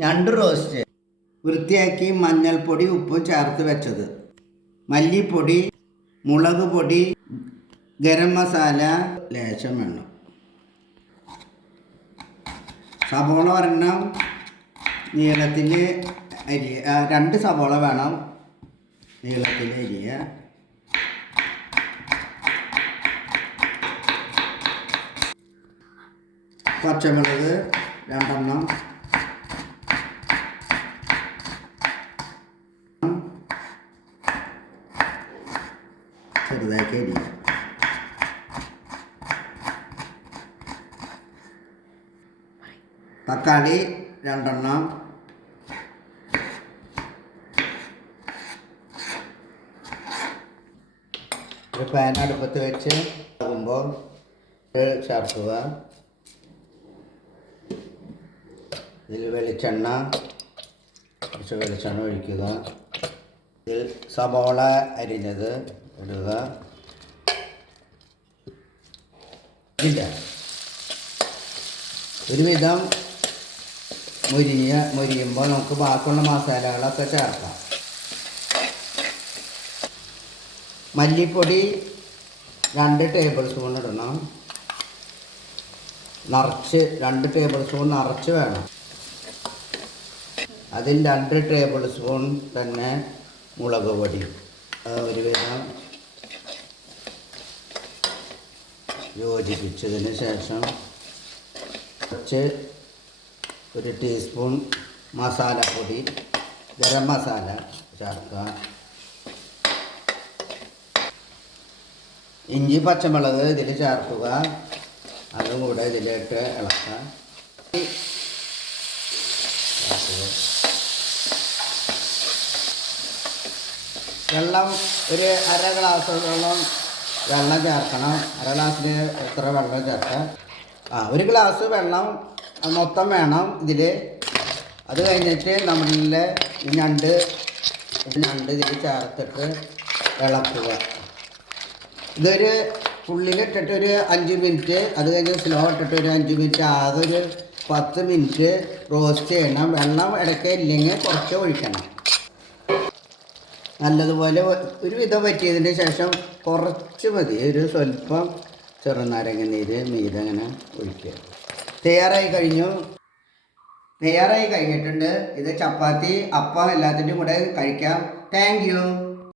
ഞണ്ട് റോസ്റ്റ് വൃത്തിയാക്കി മഞ്ഞൾപ്പൊടി ഉപ്പും ചേർത്ത് വെച്ചത്, മല്ലിപ്പൊടി, മുളക് പൊടി, ഗരം മസാല ലേശം വേണം, സവോള ഒരെണ്ണം നീളത്തിൽ അരിയ, 2 സവോള വേണം നീളത്തിൽ അരിയ, പച്ചമുളക് 2 എണ്ണം, ചെറുതാക്കി അരിയുക, തക്കാളി 2 എണ്ണം, ഒരു പാൻ അടുപ്പത്ത് വെച്ച് ആകുമ്പോൾ ചേർക്കുക. ഇതിൽ വെളിച്ചെണ്ണ, കുറച്ച് വെളിച്ചെണ്ണ ഒഴിക്കുക. ഇതിൽ സവോള അരിഞ്ഞത് ഇടുക. ഇല്ല, ഒരുവിധം മുരിയുമ്പോൾ നമുക്ക് ബാക്കിയുള്ള മസാലകളൊക്കെ ചേർക്കാം. മല്ലിപ്പൊടി 2 ടേബിൾ സ്പൂൺ ഇടണം, നിറച്ച് 2 ടേബിൾ സ്പൂൺ നിറച്ച് വേണം. അതിൽ 2 ടേബിൾ സ്പൂൺ തന്നെ മുളക് പൊടി. ഒരുവിധം യോജിപ്പിച്ചതിന് ശേഷം കുറച്ച് 1 ടീസ്പൂൺ മസാലപ്പൊടി, ഗരം മസാല ചേർക്കുക. ഇഞ്ചി പച്ചമുളക് ഇതിൽ ചേർക്കുക, അതും കൂടെ ഇതിലേക്ക് ഇളക്കുക. വെള്ളം ഒരു 1/2 ഗ്ലാസ്സോളം വെള്ളം ചേർക്കണം. 1/2 ഗ്ലാസ്സിന് എത്ര വെള്ളം ചേർക്കാം? 1 ഗ്ലാസ് വെള്ളം മൊത്തം വേണം ഇതിൽ. അത് കഴിഞ്ഞിട്ട് നമ്മളിലെ ഞണ്ട് ഇതിൽ ചേർത്തിട്ട് ഇളക്കുക. ഇതൊരു ഫുള്ളിലിട്ടിട്ട് ഒരു 5 മിനിറ്റ്, അത് കഴിഞ്ഞ് സ്ലോ ഇട്ടിട്ട് ഒരു 5 മിനിറ്റ്, അതൊരു 10 മിനിറ്റ് റോസ്റ്റ് ചെയ്യണം. വെള്ളം ഇടയ്ക്ക് ഇല്ലെങ്കിൽ കുറച്ച് ഒഴിക്കണം. നല്ലതുപോലെ ഒരു വിധം വറ്റിയതിന് ശേഷം കുറച്ച് മതി, ഒരു സ്വല്പം ചെറുനാരങ്ങ നീര് അങ്ങനെ ഒഴിക്കുക. തയ്യാറായി കഴിഞ്ഞിട്ടുണ്ട്. ഇത് ചപ്പാത്തി, അപ്പം എല്ലാത്തിൻ്റെയും കൂടെ കഴിക്കാം. Thank you.